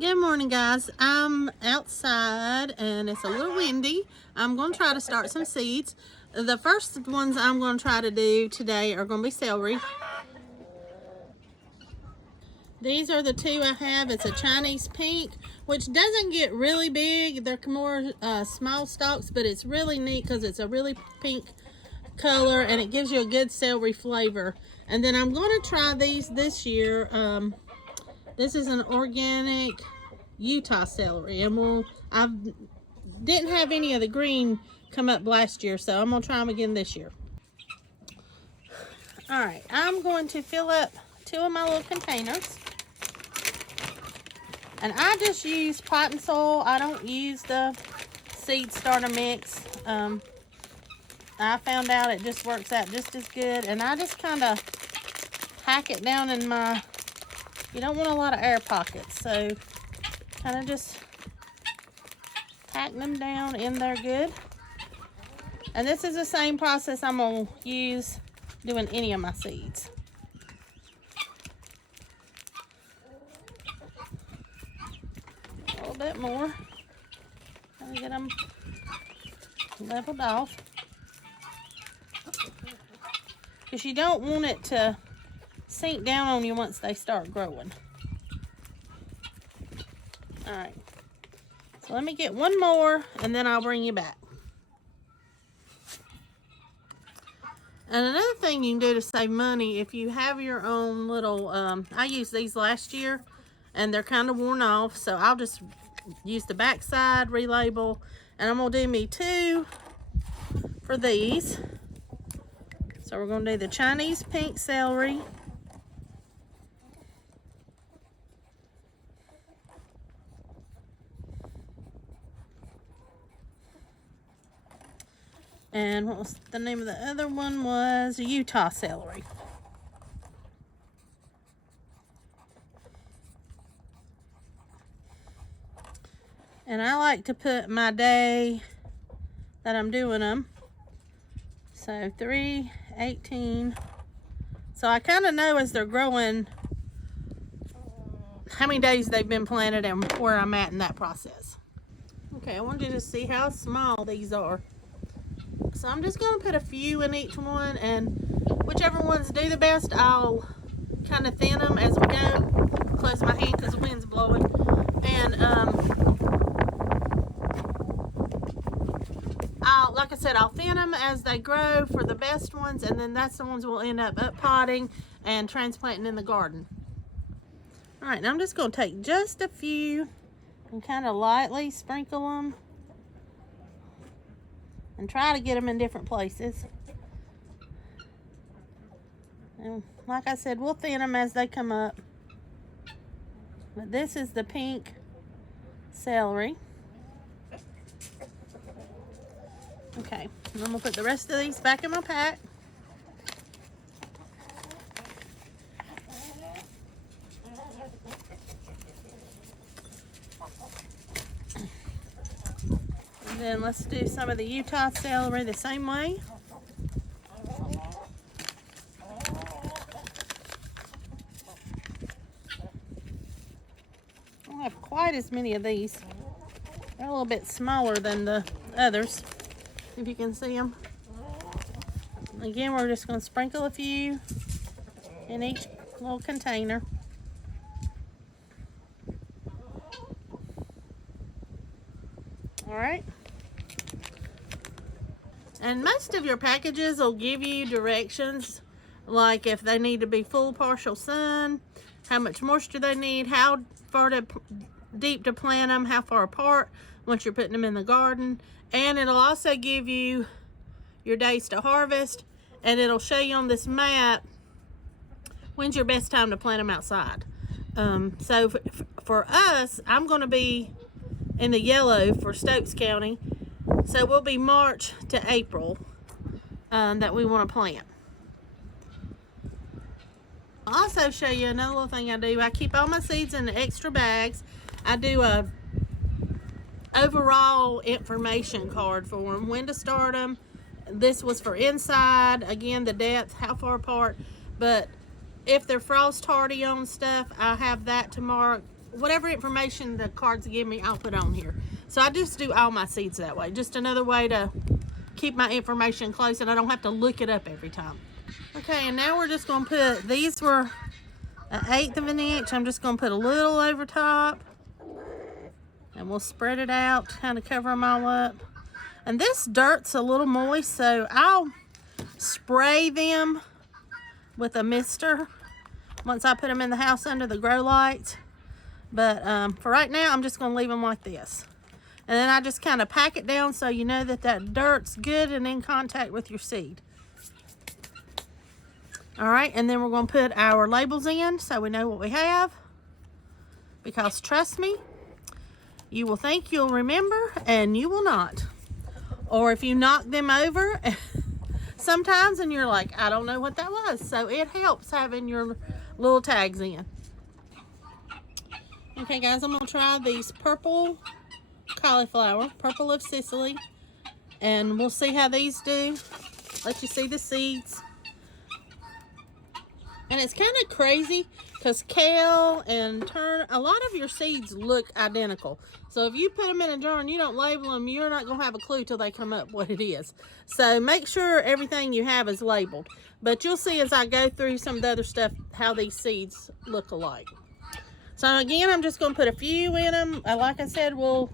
Good morning, guys. I'm outside and it's a little windy. I'm going to try to start some seeds. The first ones I'm going to try to do today are going to be celery. These are the two I have. It's a Chinese pink, which doesn't get really big. They're more small stalks, but it's really neat because it's a really pink color and it gives you a good celery flavor. And then I'm going to try these this year. This is an organic Utah celery, and I didn't have any of the green come up last year, so I'm gonna try them again this year. All right, I'm going to fill up 2 of my little containers, and I just use potting soil. I don't use the seed starter mix. I found out it just works out just as good, and I just kind of pack it down in my, you don't want a lot of air pockets, so kind of just pack them down in there good. And this is the same process I'm going to use doing any of my seeds. A little bit more. And get them leveled off. Because you don't want it to sink down on you once they start growing. All right. So let me get one more and then I'll bring you back. And another thing you can do to save money, if you have your own little, I used these last year and they're kind of worn off, so I'll just use the back side, relabel, and I'm gonna do me 2 for these. So we're gonna do the Chinese pink celery. And what was the name of the other one? Was Utah celery. And I like to put my day that I'm doing them. So 3/18. So I kind of know as they're growing how many days they've been planted and where I'm at in that process. Okay, I want you to see how small these are. So I'm just going to put a few in each one, and whichever ones do the best, I'll kind of thin them as we go. Close my hand because the wind's blowing. And like I said, I'll thin them as they grow for the best ones, and then that's the ones we'll end up potting and transplanting in the garden. All right, now I'm just going to take just a few and kind of lightly sprinkle them. And try to get them in different places. And like I said, we'll thin them as they come up. But this is the pink celery. Okay, and I'm gonna put the rest of these back in my pack. Then let's do some of the Utah celery the same way. I don't have quite as many of these. They're a little bit smaller than the others, if you can see them. Again, we're just going to sprinkle a few in each little container. All right. And most of your packages will give you directions, like if they need to be full partial sun, how much moisture they need, how far deep to plant them, how far apart once you're putting them in the garden. And it'll also give you your days to harvest, and it'll show you on this map when's your best time to plant them outside. So for us, I'm going to be in the yellow for Stokes County. So we'll be March to April that we want to plant. I'll also show you another little thing I do. I keep all my seeds in the extra bags. I do a overall information card for them, when to start them. This was for inside, again, the depth, how far apart. But if they're frost hardy on stuff, I have that to mark whatever information the cards give me, I'll put on here. So I just do all my seeds that way. Just another way to keep my information close and I don't have to look it up every time. Okay, and now we're just going to put, these were 1/8 of an inch. I'm just going to put a little over top. And we'll spread it out, kind of cover them all up. And this dirt's a little moist, so I'll spray them with a mister once I put them in the house under the grow lights. But for right now, I'm just going to leave them like this. And then I just kind of pack it down so you know that that dirt's good and in contact with your seed. All right, and then we're going to put our labels in so we know what we have. Because trust me, you will think you'll remember and you will not. Or if you knock them over sometimes and you're like, I don't know what that was. So it helps having your little tags in. Okay guys, I'm gonna try these purple cauliflower, purple of Sicily, and we'll see how these do. Let you see the seeds. And it's kind of crazy because kale and turnip, a lot of your seeds look identical. So if you put them in a jar and you don't label them, you're not gonna have a clue till they come up what it is. So make sure everything you have is labeled. But you'll see as I go through some of the other stuff how these seeds look alike. So again, I'm just gonna put a few in them. Like I said, we'll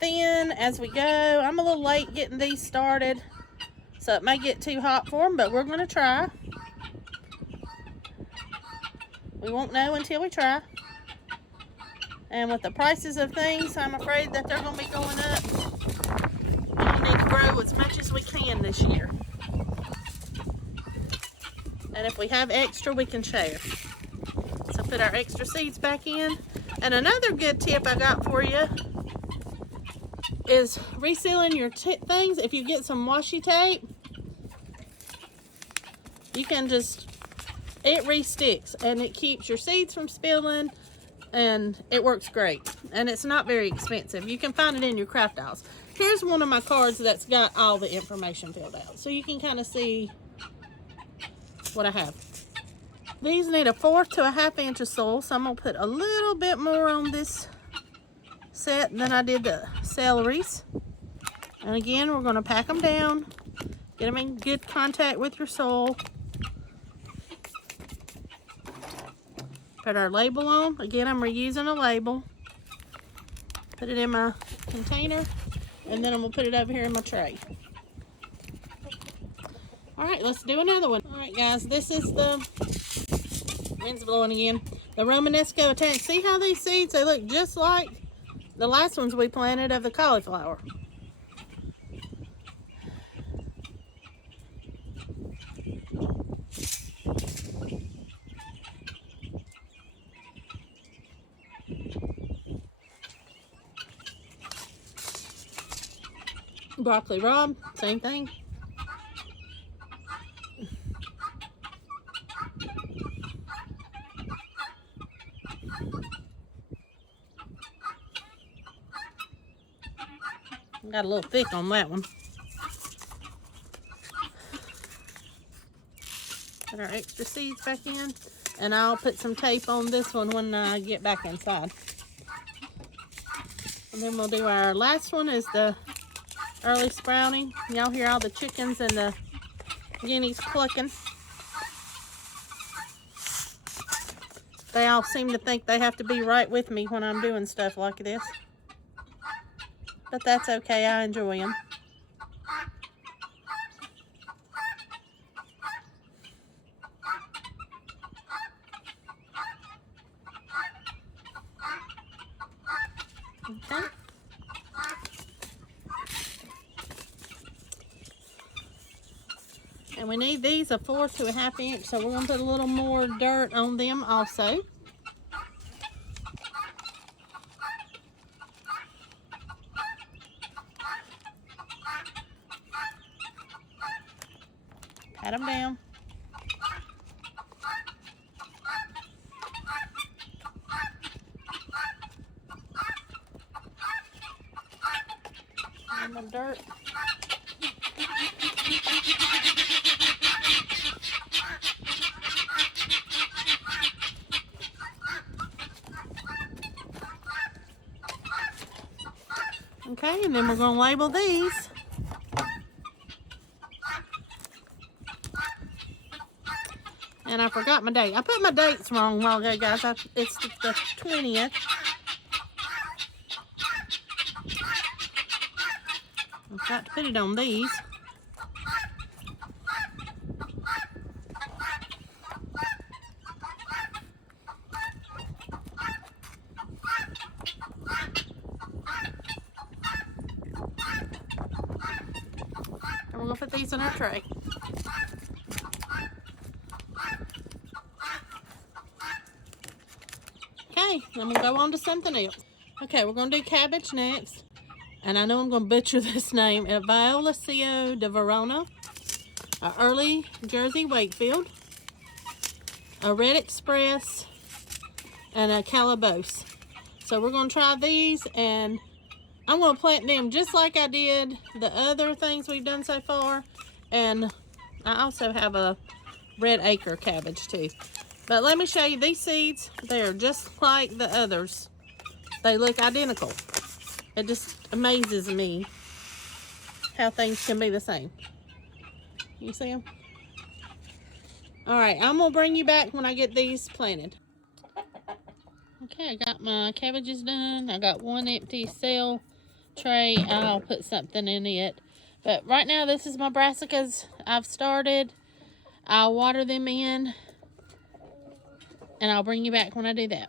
thin as we go. I'm a little late getting these started, so it may get too hot for them, but we're gonna try. We won't know until we try. And with the prices of things, I'm afraid that they're gonna be going up. We need to grow as much as we can this year. And if we have extra, we can share. So put our extra seeds back in. And another good tip I got for you is resealing your things. If you get some washi tape, you can just, it re-sticks and it keeps your seeds from spilling and it works great. And it's not very expensive. You can find it in your craft aisles. Here's one of my cards that's got all the information filled out. So you can kind of see what I have. These need 1/4 to 1/2 inch of soil, so I'm gonna put a little bit more on this set than I did the celeries. And again, we're gonna pack them down, get them in good contact with your soil. Put our label on. Again, I'm reusing a label. Put it in my container, and then I'm gonna put it over here in my tray. All right, let's do another one. All right, guys, this is the, wind's blowing again, the Romanesco Italian. See how these seeds, they look just like the last ones we planted of the cauliflower. Broccoli rabe, same thing. Got a little thick on that one. Put our extra seeds back in, and I'll put some tape on this one when I get back inside. And then we'll do our last one is the early sprouting. Y'all hear all the chickens and the guineas clucking. They all seem to think they have to be right with me when I'm doing stuff like this. But that's okay, I enjoy them. Okay. And we need these 1/4 to 1/2 inch, so we're going to put a little more dirt on them also. Pat them down. And the dirt. Okay, and then we're going to label these. And I forgot my date. I put my dates wrong a while ago, guys. It's the 20th. I forgot to put it on these. And we're going to put these in our tray. Okay, then we'll go on to something else. Okay, we're going to do cabbage next. And I know I'm going to butcher this name. A Violacio de Verona, a Early Jersey Wakefield, a Red Express, and a Calabose. So we're going to try these, and I'm going to plant them just like I did the other things we've done so far. And I also have a red acre cabbage too. But let me show you these seeds. They're just like the others. They look identical. It just amazes me how things can be the same. You see them? All right, I'm gonna bring you back when I get these planted. Okay, I got my cabbages done. I got one empty cell tray. I'll put something in it. But right now, this is my brassicas I've started. I'll water them in, and I'll bring you back when I do that.